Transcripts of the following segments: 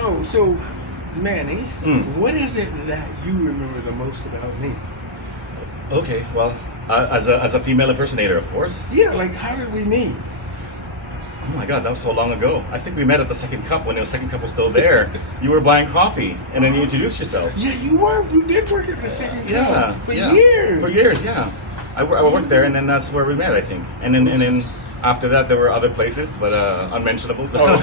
Oh, so Manny, Mm. what is it that you remember the most about me? Okay, well, as a female impersonator, of course. Yeah, like how did we meet? Oh my God, that was so long ago. I think we met at the Second Cup when the Second Cup was still there. You were buying coffee, and then you introduced yourself. Yeah, you were. You did work at the second Yeah, club for yeah. years. For years, yeah. I worked there, and then that's where we met, I think. And then after that, there were other places, but unmentionable. Oh.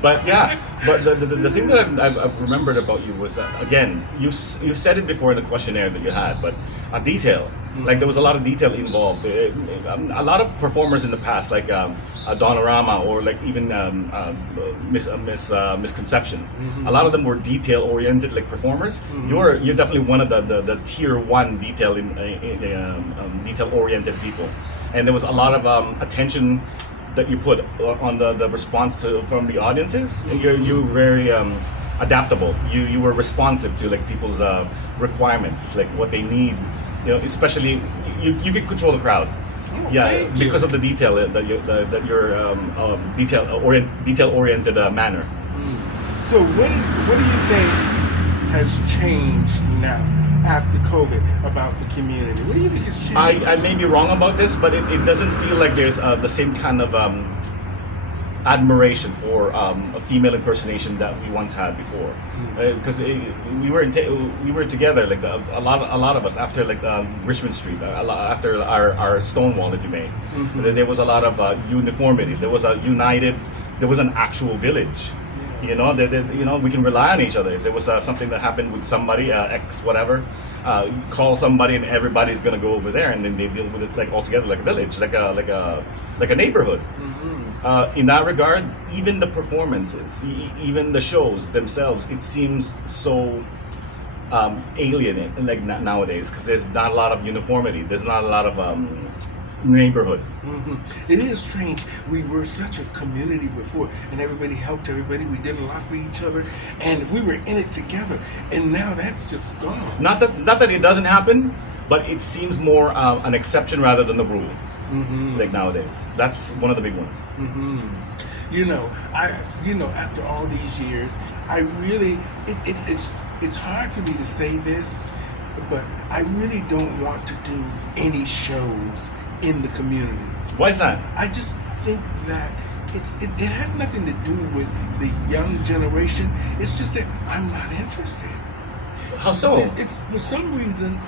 But yeah, but the thing that I've remembered about you was that, again, you said it before in the questionnaire that you had, but detail. Like there was a lot of detail involved. A lot of performers in the past, like Donorama or like even Misconception. A lot of them were detail oriented, like performers. You're definitely one of the tier one detail oriented people, and there was a lot of attention that you put on the response from the audiences. You were very adaptable. You were responsive to like people's requirements, like what they need. Especially you can control the crowd. Oh, Yeah, thank you. because of the detail that your detail oriented manner. So what do you think has changed now after COVID about the community? What do you think has changed? I may be wrong about this, but it doesn't feel like there's the same kind of admiration for a female impersonation that we once had before, because we were together like a lot of us after like Richmond Street, after our Stonewall, if you may. There was a lot of uniformity. There was an actual village. We can rely on each other. If there was something that happened with somebody, X whatever, you call somebody and everybody's gonna go over there, and then they deal with it like all together, like a village, like a neighborhood. In that regard, even the performances, even the shows themselves, it seems so alien like nowadays, because there's not a lot of uniformity. There's not a lot of neighborhood. It is strange. We were such a community before, and everybody helped everybody. We did a lot for each other, and we were in it together. And now that's just gone. Not that it doesn't happen, but it seems more an exception rather than the rule. Like nowadays, that's one of the big ones. After all these years, I really it's hard for me to say this, but I really don't want to do any shows in the community. Why is that? I just think that it has nothing to do with the young generation. It's just that I'm not interested. How so? It's for some reason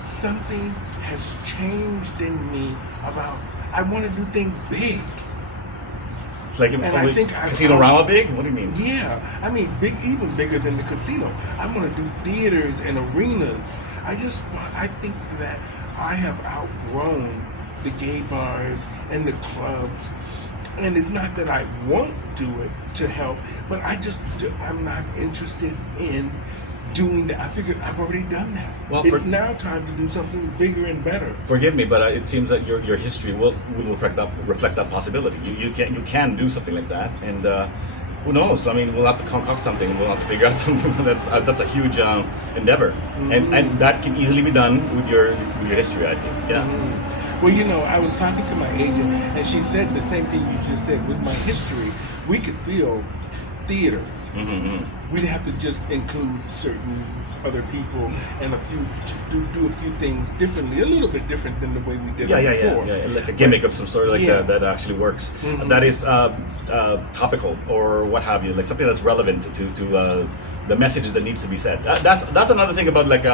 something has changed in me about I want to do things big. Like And I think Casino Rama big? What do you mean? Yeah, I mean big, even bigger than the casino. I'm going to do theaters and arenas. I think that I have outgrown the gay bars and the clubs, and it's not that I won't do it to help, but I'm not interested in doing that. I figured I've already done that. Well, it's now time to do something bigger and better. Forgive me, but it seems that your history will reflect that possibility. You can do something like that, and who knows? I mean, we'll have to concoct something. We'll have to figure out something that's a huge endeavor, and that can easily be done with your history, I think. Yeah. Well, I was talking to my agent, and she said the same thing you just said. With my history, we could fill theaters. We'd have to just include certain other people and do a few things differently, a little bit different than the way we did it before. Yeah, like a gimmick of some sort, like that actually works. That is topical or what have you, like something that's relevant to the messages that needs to be said. That's another thing about like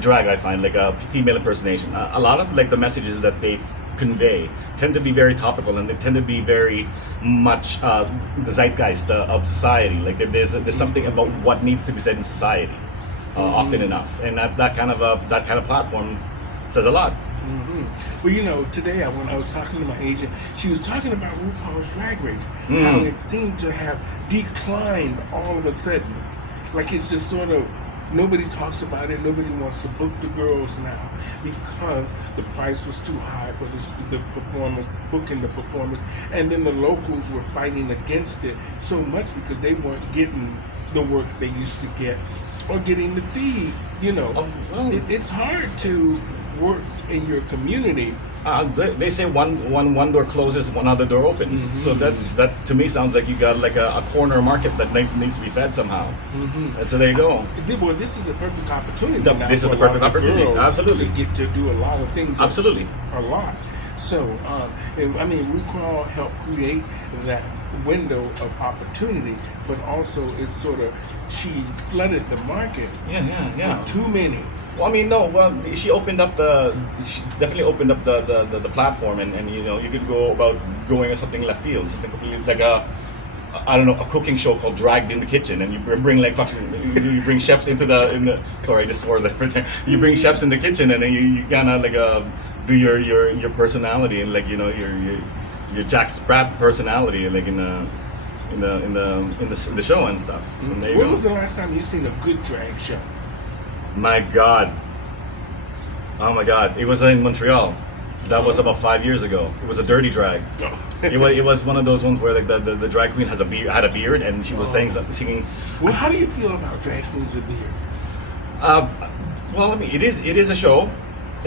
drag. I find like a female impersonation. A lot of like the messages that they convey tend to be very topical, and they tend to be very much the zeitgeist of society. Like there's something about what needs to be said in society often enough, and that kind of platform says a lot. Well, today when I was talking to my agent, she was talking about RuPaul's Drag Race, how it seemed to have declined all of a sudden. Like it's just sort of, nobody talks about it. Nobody wants to book the girls now because the price was too high for the performance, booking the performance. And then the locals were fighting against it so much because they weren't getting the work they used to get or getting the fee. It's hard to work in your community. They say one door closes, one other door opens. So that to me sounds like you got like a corner market that needs to be fed somehow. And so there you go. Well, this is the perfect opportunity. Now This is for the a lot perfect of the opportunity. girls Absolutely. to get to do a lot of things. Absolutely. A lot. So, I mean, RuCrawl helped create that window of opportunity, but also she flooded the market. Yeah. With too many. Well, I mean, no. Well, she definitely opened up the platform, and you could go about going or something left field, something completely like I don't know, a cooking show called Dragged in the Kitchen, and you bring like you bring chefs into the sorry, I just swore that. You bring chefs in the kitchen, and then you kind of like do your personality and like your Jack Sprat personality, like in the show and stuff. And there you When go. was the last time you seen a good drag show? My God. Oh my God. It was in Montreal. That was about 5 years ago. It was a dirty drag. It was one of those ones where like the drag queen had a beard and she was singing. Well, how do you feel about drag queens with beards? Well, I mean, it is a show,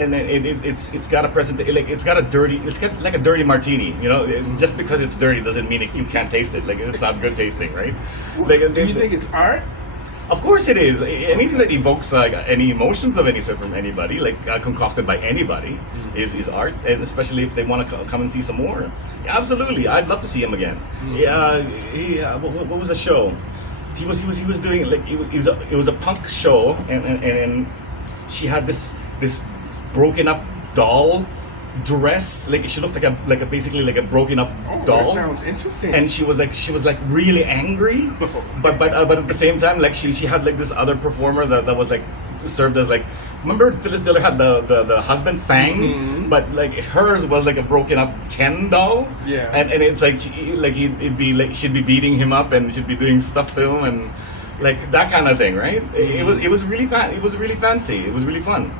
and it's got a it's got like a dirty martini. Just because it's dirty doesn't mean you can't taste it. Like it's not good tasting, right? Like, do you think it's art? Of course it is. Anything that evokes any emotions of any sort from anybody, like concocted by anybody, is art, and especially if they want to come and see some more. Yeah, absolutely, I'd love to see him again. Yeah, what was the show? He was doing like it was a punk show, and she had this broken up doll dress, like she looked like a basically like a broken up doll. That sounds interesting. And she was like really angry, but at the same time, like she had like this other performer that was like served as like, remember Phyllis Diller had the husband Fang, but like hers was like a broken up Ken doll. Yeah. And it's like it'd be like she'd be beating him up and she'd be doing stuff to him and like that kind of thing, right? It was really it was really fancy. It was really fun.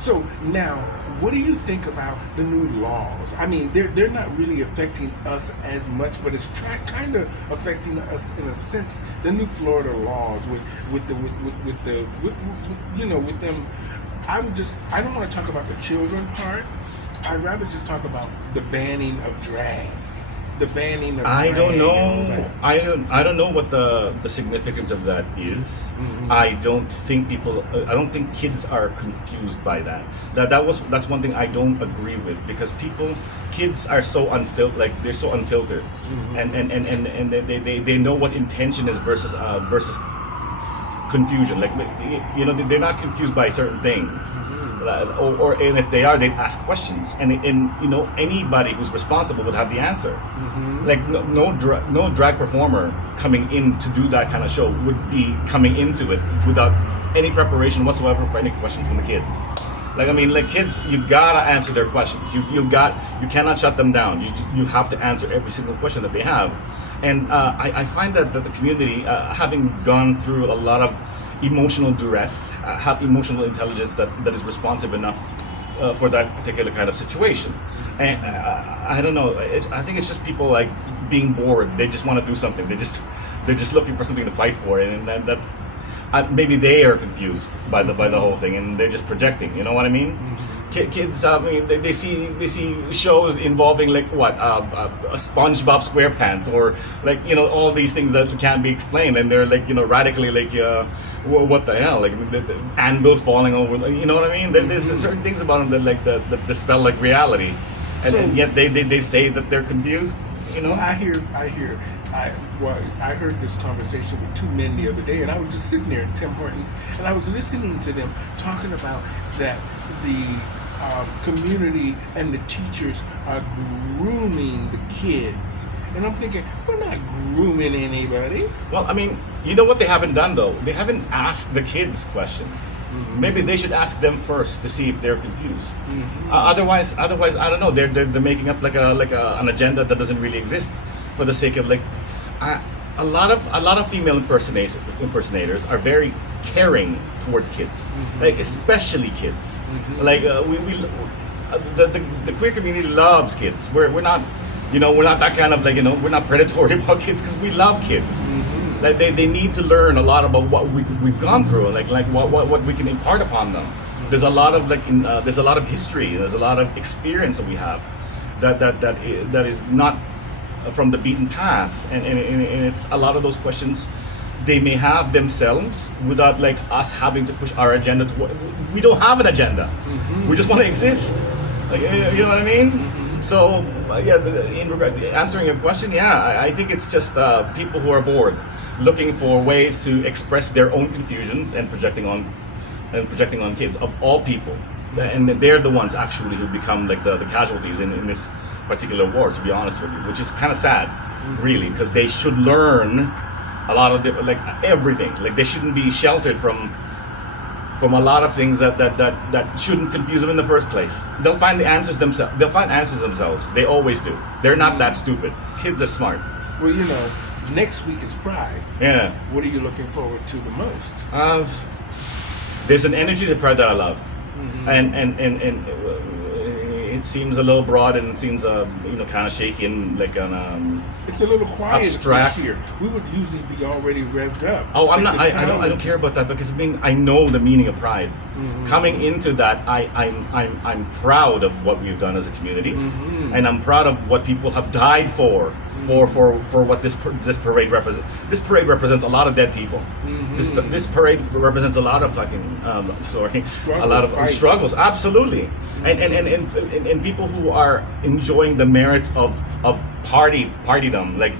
So now, what do you think about the new laws? I mean, they're not really affecting us as much, but it's kind of affecting us in a sense. The new Florida laws with them. I don't want to talk about the children part. I'd rather just talk about the banning of drag. The banning of I drag don't know. and all that. I don't know what the significance of that is. I don't think kids are confused by that. That's one thing I don't agree with, because kids are so unfiltered, like they're so unfiltered, and they know what intention is versus confusion. Like they're not confused by certain things. And if they are, they'd ask questions, and anybody who's responsible would have the answer. Like no drag performer coming in to do that kind of show would be coming into it without any preparation whatsoever for any questions from the kids. Like, I mean, like kids, you gotta answer their questions. You cannot shut them down. You have to answer every single question that they have. And I find that the community, having gone through a lot of emotional duress, have emotional intelligence that is responsive enough for that particular kind of situation. And I don't know. I think it's just people like being bored. They just want to do something. They're just looking for something to fight for, and that's maybe they are confused by the whole thing, and they're just projecting. You know what I mean? Kids, I mean, they see shows involving like what a SpongeBob SquarePants, or like all these things that can't be explained, and they're like radically like what the hell, like the anvils falling over, you know what I mean? There's certain things about them that like that dispel like reality, and yet they say that they're confused. Well, I heard this conversation with two men the other day, and I was just sitting there at Tim Hortons, and I was listening to them talking about that the community and the teachers are grooming the kids. And I'm thinking, we're not grooming anybody. Well, I mean, you know what they haven't done though? They haven't asked the kids questions. Maybe they should ask them first to see if they're confused. Otherwise, I don't know. They're making up like an agenda that doesn't really exist for the sake of like. A lot of female impersonators are very caring towards kids, like especially kids. Like the queer community loves kids. We're not that kind of like we're not predatory about kids, because we love kids. Like they need to learn a lot about what we've gone through, like what we can impart upon them. There's a lot of there's a lot of history. There's a lot of experience that we have that is not from the beaten path, and it's a lot of those questions they may have themselves without like us having to push our agenda to. We don't have an agenda. We just want to exist. Like, you know what I mean? So in regard answering your question, I think it's just people who are bored, looking for ways to express their own confusions and projecting on kids of all people, and they're the ones actually who become like the casualties in this particular war. To be honest with you, which is kind of sad, really, because they should learn a lot of like everything. Like they shouldn't be sheltered from a lot of things that shouldn't confuse them in the first place. They'll find the answers themselves. They'll find answers themselves. They always do. They're not that stupid. Kids are smart. Well, you know, next week is Pride. Yeah. What are you looking forward to the most? There's an energy to Pride that I love, and it seems a little broad and it seems kind of shaky and like on it's a little quiet abstract. this year. We would usually be already revved up. Oh, I'm not. I don't care about that because I know the meaning of pride. Coming into that, I'm proud of what we've done as a community, and I'm proud of what people have died for what this parade represents. This parade represents a lot of dead people. This parade represents a lot of fucking a lot of struggles. Absolutely, and people who are enjoying the merits of partydom, like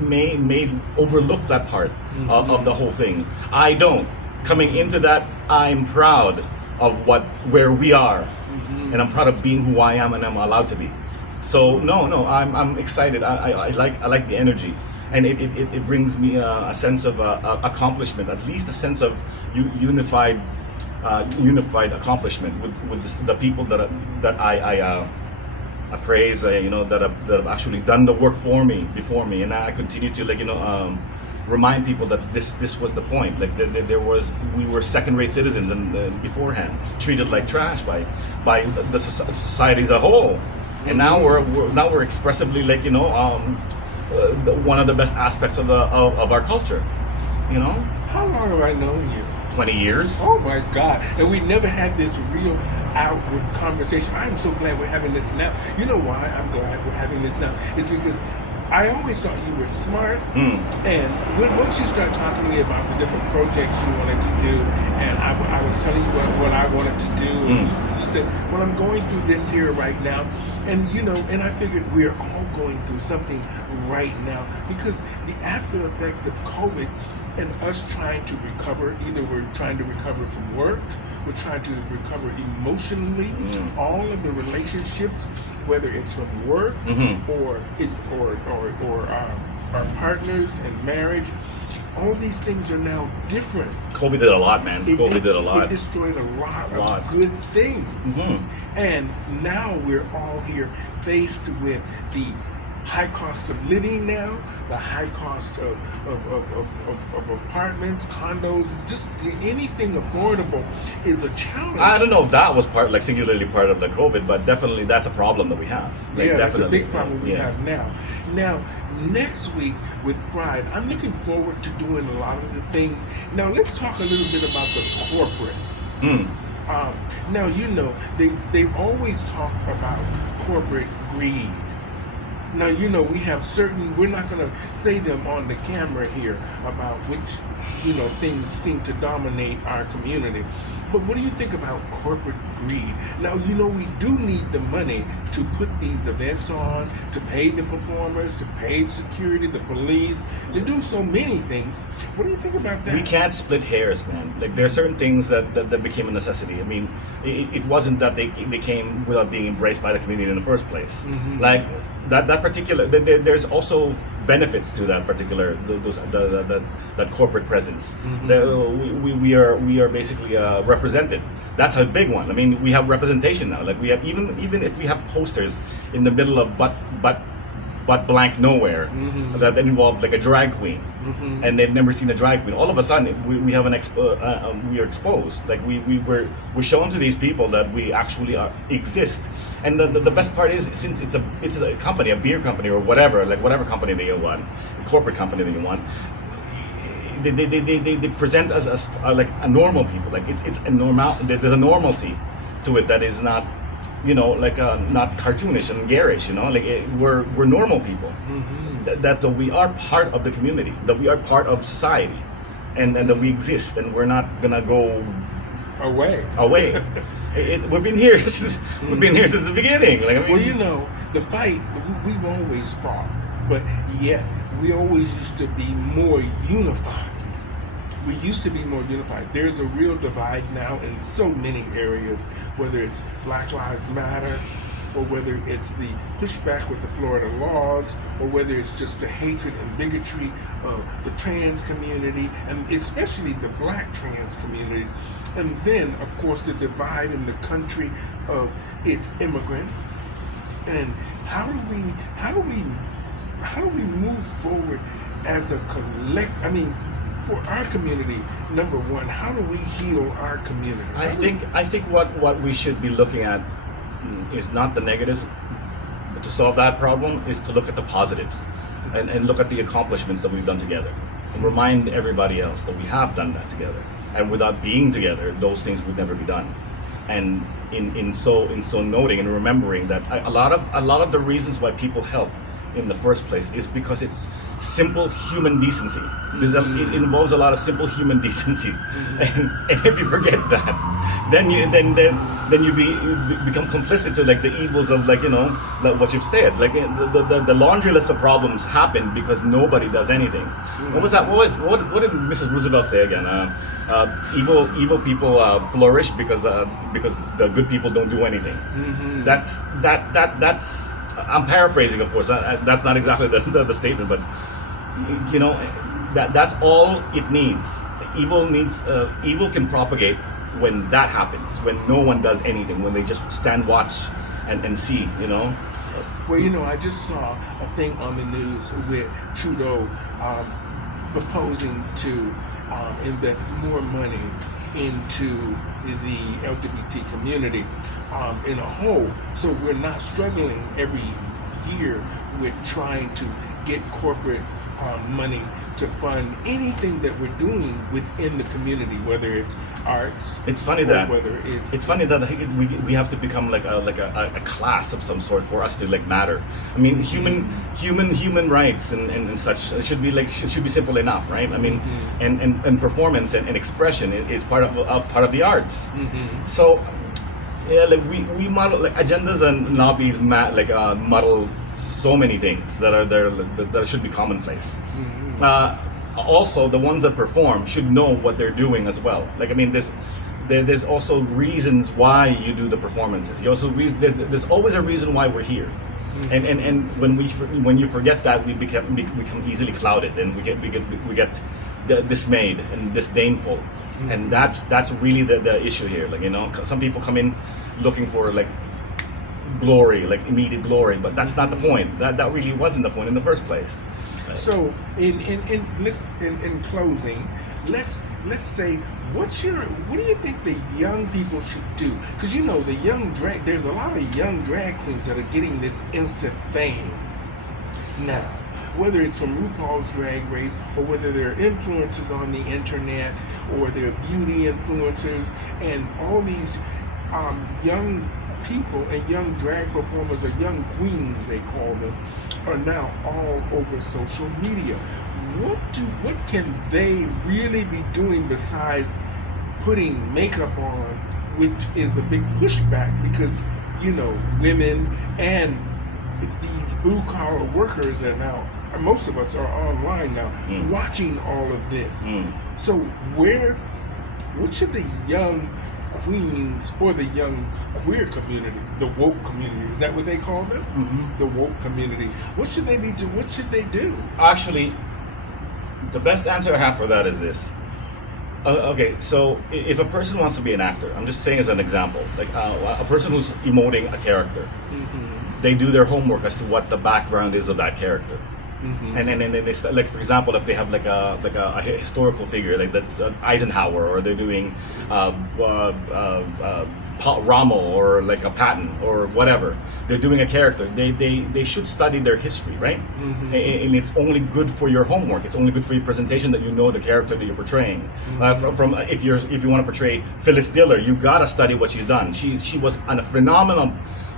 may overlook that part of the whole thing. I don't. Coming into that, I'm proud of where we are, and I'm proud of being who I am and I'm allowed to be. So no, I'm excited. I like the energy, and it brings me a sense of accomplishment, at least a sense of unified accomplishment with the people that I praise, that have actually done the work before me, and I continue to remind people that this was the point. Like we were second-rate citizens and beforehand, treated like trash by the society as a whole, and now we're expressively like one of the best aspects of our culture. How long have I known you? 20 years. Oh my God! And we never had this real outward conversation. I'm so glad we're having this now. You know why I'm glad we're having this now? It's because I always thought you were smart, and once you start talking to me about the different projects you wanted to do, and I was telling you what I wanted to do, and you said, well, I'm going through this here right now, and and I figured we're all going through something right now, because the after effects of COVID and us trying to recover, either we're trying to recover from work, we're trying to recover emotionally, all of the relationships, whether it's from work or our partners and marriage, all these things are now different. COVID did a lot, man. COVID did a lot. It destroyed a lot of good things. And now we're all here faced with the high cost of living now, the high cost of apartments, condos, just anything affordable is a challenge. I don't know if that was singularly part of the COVID, but definitely that's a problem that we have. That's a big problem we have now. Now, next week with Pride, I'm looking forward to doing a lot of the things. Now, let's talk a little bit about the corporate. Now, they always talk about corporate greed. Now, we have we're not going to say them on the camera here about which, things seem to dominate our community. But what do you think about corporate greed? Now, we do need the money to put these events on, to pay the performers, to pay security, the police, to do so many things. What do you think about that? We can't split hairs, man. Like, there are certain things that became a necessity. I mean, it wasn't that they came without being embraced by the community in the first place. Like, that particular, there's also benefits to that particular that corporate presence. We are basically represented. That's a big one. I mean, we have representation now. Like, we have even if we have posters in the middle of but blank nowhere that involve like a drag queen, and they've never seen a drag queen. All of a sudden, we have we are exposed. Like we're shown to these people that we actually exist. And the best part is, since it's a company, a beer company or whatever, like whatever company that you want, a corporate company that you want, they present us as like a normal people. Like it's a normal. There's a normalcy to it that is not, like not cartoonish and garish. Like we're normal people. That we are part of the community. That we are part of society, and that we exist, and we're not gonna go away. We've been here since the beginning. Like, I mean, Well, the fight, we've always fought, but yet we always used to be more unified. We used to be more unified. There's a real divide now in so many areas, whether it's Black Lives Matter, or whether it's the pushback with the Florida laws, or whether it's just the hatred and bigotry of the trans community, and especially the black trans community. And then, of course, the divide in the country of its immigrants. And how do we move forward as a for our community? Number one, how do we heal our community? I think what we should be looking at is not the negatives, but to solve that problem is to look at the positives and look at the accomplishments that we've done together, and remind everybody else that we have done that together. And without being together, those things would never be done. And in so noting and remembering that a lot of the reasons why people help in the first place is because it's simple human decency. It involves a lot of simple human decency, and if you forget that, then you become complicit to like the evils of like what you've said. Like the laundry list of problems happen because nobody does anything. What was that? What did Mrs. Roosevelt say again? Evil people flourish because the good people don't do anything. That's I'm paraphrasing, of course. That's not exactly the statement, but that's all it needs. Evil can propagate when that happens, when no one does anything, when they just stand watch and see. Well, I just saw a thing on the news with Trudeau proposing to invest more money into the LGBT community in a whole, so we're not struggling every year with trying to get corporate money to fund anything that we're doing within the community, whether it's arts. It's funny that we have to become like a class of some sort for us to like matter. I mean, human rights and such should be simple enough, right? I mean, and performance and expression is part of the arts. So yeah, like we model like agendas and lobbies model so many things that are there that should be commonplace. Also, the ones that perform should know what they're doing as well. Like, I mean, there's also reasons why you do the performances. There's always a reason why we're here. And when you forget that, we become easily clouded, and we get dismayed and disdainful. And that's really the issue here. Like, some people come in looking for like glory, like immediate glory, but that's not the point. That really wasn't the point in the first place. So in closing, let's say what do you think the young people should do? Because there's a lot of young drag queens that are getting this instant fame now, whether it's from RuPaul's Drag Race, or whether they're influencers on the internet, or they're beauty influencers, and all these young people and young drag performers, or young queens they call them, are now all over social media. What can they really be doing besides putting makeup on, which is a big pushback because women and these blue collar workers are now, most of us are online now, watching all of this. So what should the young queens or the young queer community, the woke community, is that what they call them? The woke community. What should they be doing? What should they do? Actually, the best answer I have for that is this. Okay, so if a person wants to be an actor, I'm just saying as an example, like a person who's emoting a character, they do their homework as to what the background is of that character. And then like for example, if they have like a historical figure like the Eisenhower, or they're doing Rommel, or like a Patton, or whatever, they're doing a character. They should study their history, right? And it's only good for your homework. It's only good for your presentation that you know the character that you're portraying. From if you want to portray Phyllis Diller, you gotta study what she's done. She was a phenomenal.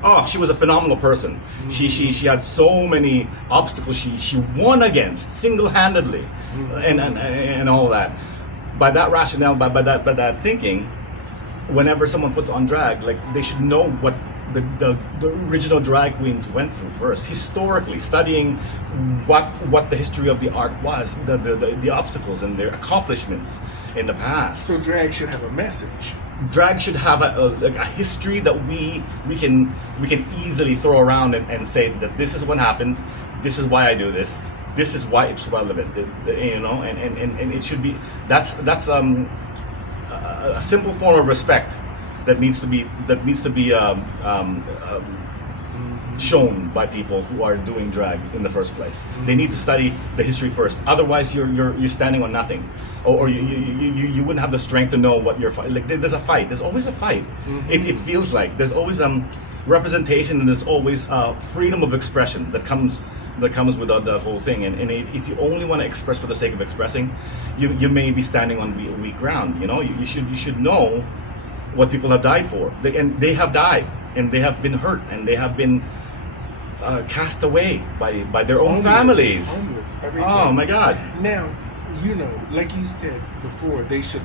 Oh, she was a phenomenal person. She had so many obstacles she won against single-handedly, and all that. By that rationale, by that thinking, whenever someone puts on drag, like they should know what the original drag queens went through first, historically, studying what the history of the art was, the obstacles and their accomplishments in the past. So drag should have a message. Drag should have a history that we can easily throw around and say that this is what happened, this is why I do this is why it's relevant, and it should be that's a simple form of respect that needs to be shown by people who are doing drag in the first place. They need to study the history first. Otherwise, you're standing on nothing, or you wouldn't have the strength to know what you're fighting. Like there's a fight. There's always a fight. It feels like there's always representation, and there's always freedom of expression that comes with the whole thing. And if you only want to express for the sake of expressing, you may be standing on weak ground. You should know what people have died for. They have died, and they have been hurt, and they have been cast away by their own families. Homeless, oh my God! Now, like you said before, they should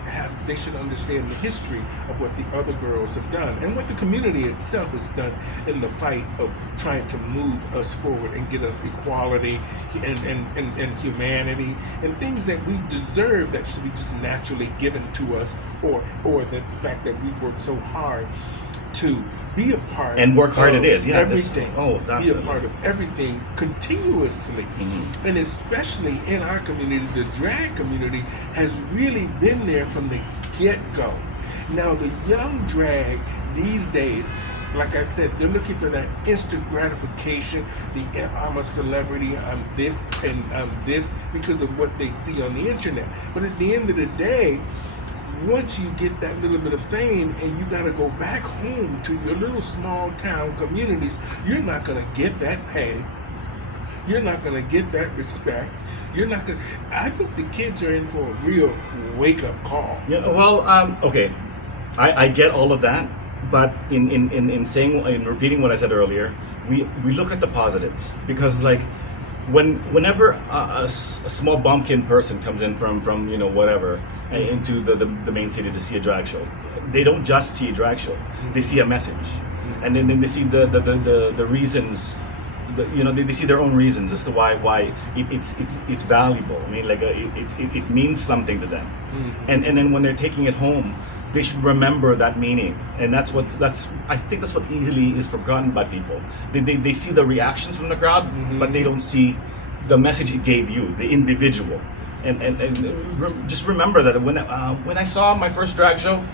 understand the history of what the other girls have done and what the community itself has done in the fight of trying to move us forward and get us equality and humanity and things that we deserve that should be just naturally given to us, or the fact that we work so hard to be a part and work hard. It is, yeah. Everything. Definitely. Be a part of everything continuously, and especially in our community, the drag community has really been there from the get-go. Now, the young drag these days, like I said, they're looking for that instant gratification. I'm a celebrity, I'm this, and I'm this because of what they see on the internet. But at the end of the day, once you get that little bit of fame and you got to go back home to your little small town communities, you're not going to get that pay. You're not going to get that respect. I think the kids are in for a real wake-up call. Yeah, well, okay. I get all of that, but in repeating what I said earlier, we look at the positives, because like whenever a small bumpkin person comes in from whatever into the main city to see a drag show, they don't just see a drag show, they see a message, and then they see the reasons, they see their own reasons as to why it's valuable. I mean, like it means something to them, and then when they're taking it home, they should remember that meaning, and I think that's what easily is forgotten by people. They see the reactions from the crowd, but they don't see the message it gave you, the individual. And just remember that when I saw my first drag show,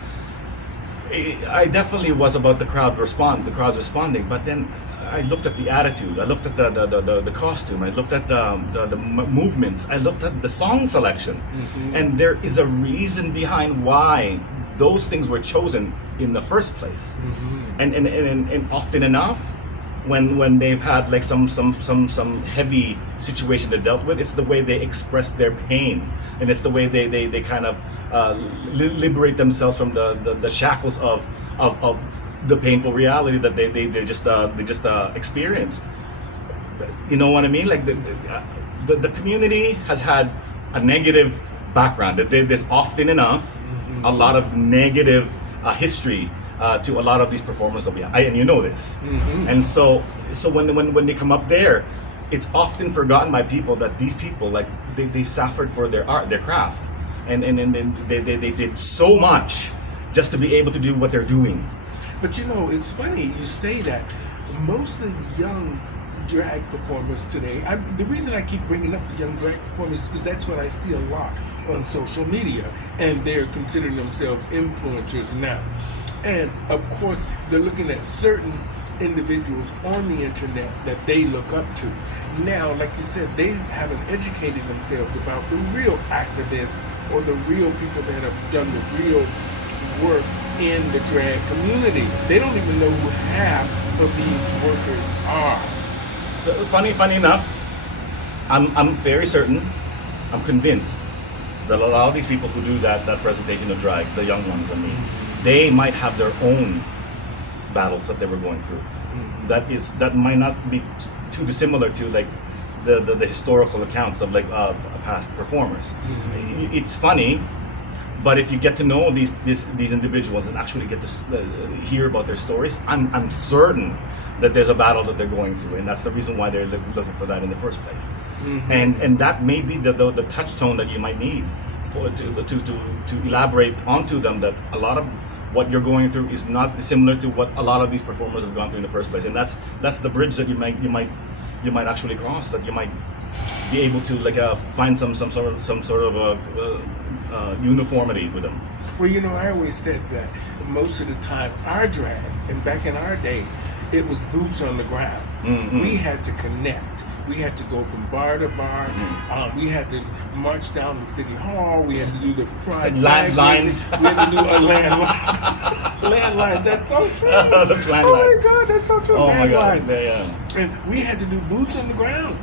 I definitely was about the crowd's responding, but then I looked at the attitude, I looked at the costume, I looked at the movements, I looked at the song selection, and there is a reason behind why those things were chosen in the first place. And often enough, when they've had like some heavy situation they dealt with, it's the way they express their pain, and it's the way they kind of liberate themselves from the shackles of the painful reality that they just experienced. You know what I mean? Like the community has had a negative background. There's often enough a lot of negative history to a lot of these performers that we have, and you know this. And so when they come up there, it's often forgotten by people that these people, like they suffered for their art, their craft, and they did so much just to be able to do what they're doing. But it's funny you say that. Most of the young drag performers today, the reason I keep bringing up the young drag performers is because that's what I see a lot on social media, and they're considering themselves influencers now. And of course, they're looking at certain individuals on the internet that they look up to. Now, like you said, they haven't educated themselves about the real activists or the real people that have done the real work in the drag community. They don't even know who half of these workers are. Funny enough, I'm very certain, I'm convinced that a lot of these people who do that presentation of drag, the young ones, I mean, they might have their own battles that they were going through. That might not be too dissimilar to like the historical accounts of like past performers. It's funny, but if you get to know these individuals and actually get to hear about their stories, I'm certain that there's a battle that they're going through, and that's the reason why they're looking for that in the first place. And that may be the touchstone that you might need for to elaborate onto them that a lot of what you're going through is not dissimilar to what a lot of these performers have gone through in the first place, and that's the bridge that you might actually cross. That you might be able to like find some sort of uniformity with them. Well, you know, I always said that most of the time our drag, and back in our day, it was boots on the ground. We had to connect. We had to go from bar to bar. We had to march down to City Hall. We had to do the pride landlines. We had to do landlines. Landlines. That's so true. The Oh my God, that's so true. Oh my God. Landlines. Yeah. And we had to do boots on the ground.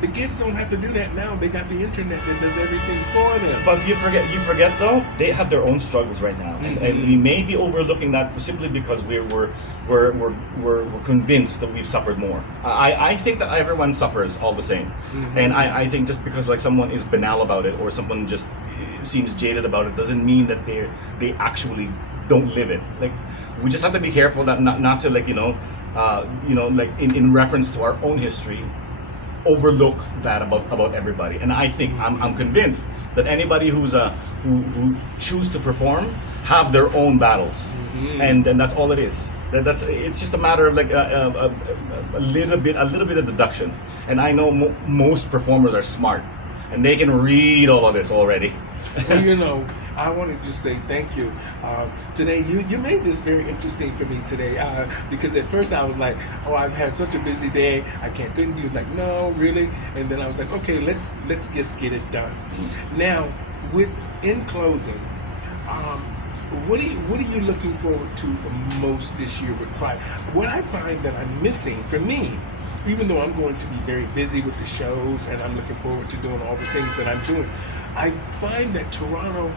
The kids don't have to do that now. They got the internet that does everything for them. But you forget though, they have their own struggles right now, and we may be overlooking that simply because we're convinced that we've suffered more. I think that everyone suffers all the same, and I think just because like someone is banal about it or someone just seems jaded about it doesn't mean that they actually don't live it. Like we just have to be careful that not to like like in reference to our own history, overlook that about everybody. And I think I'm convinced that anybody who choose to perform have their own battles, and that's all it is. It's just a matter of like a little bit of deduction. And I know most performers are smart, and they can read all of this already. Well, you know, I want to just say thank you. Today, you made this very interesting for me today, because at first I was like, oh, I've had such a busy day, I can't do it. You was like, no, really? And then I was like, okay, let's just get it done. Now, in closing, what are you looking forward to most this year with Pride? What I find that I'm missing, for me, even though I'm going to be very busy with the shows and I'm looking forward to doing all the things that I'm doing, I find that Toronto,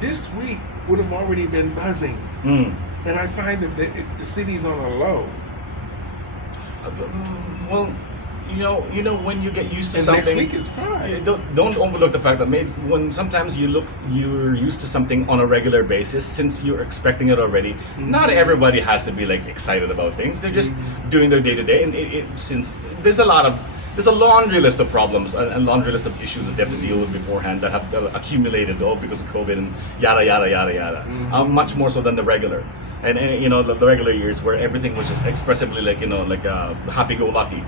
this week would have already been buzzing. And I find that the city's on a low. Well, you know when you get used to And something. next week is Pride. Don't overlook the fact that maybe when sometimes you're used to something on a regular basis, since you're expecting it already. Not everybody has to be like excited about things. They're just doing their day to day, and since there's a laundry list of problems and laundry list of issues that they have to deal with beforehand that have accumulated because of COVID and yada yada yada yada. Much more so than the regular. And the regular years where everything was just expressively like happy-go-lucky.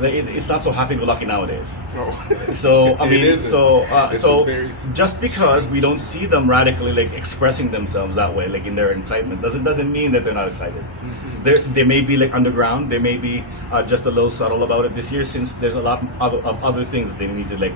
It's not so happy-go-lucky nowadays. Oh. So I mean, isn't. so Very... just because we don't see them radically like expressing themselves that way, like in their incitement, doesn't mean that they're not excited. They may be like underground. They may be just a little subtle about it this year, since there's a lot of other things that they need to like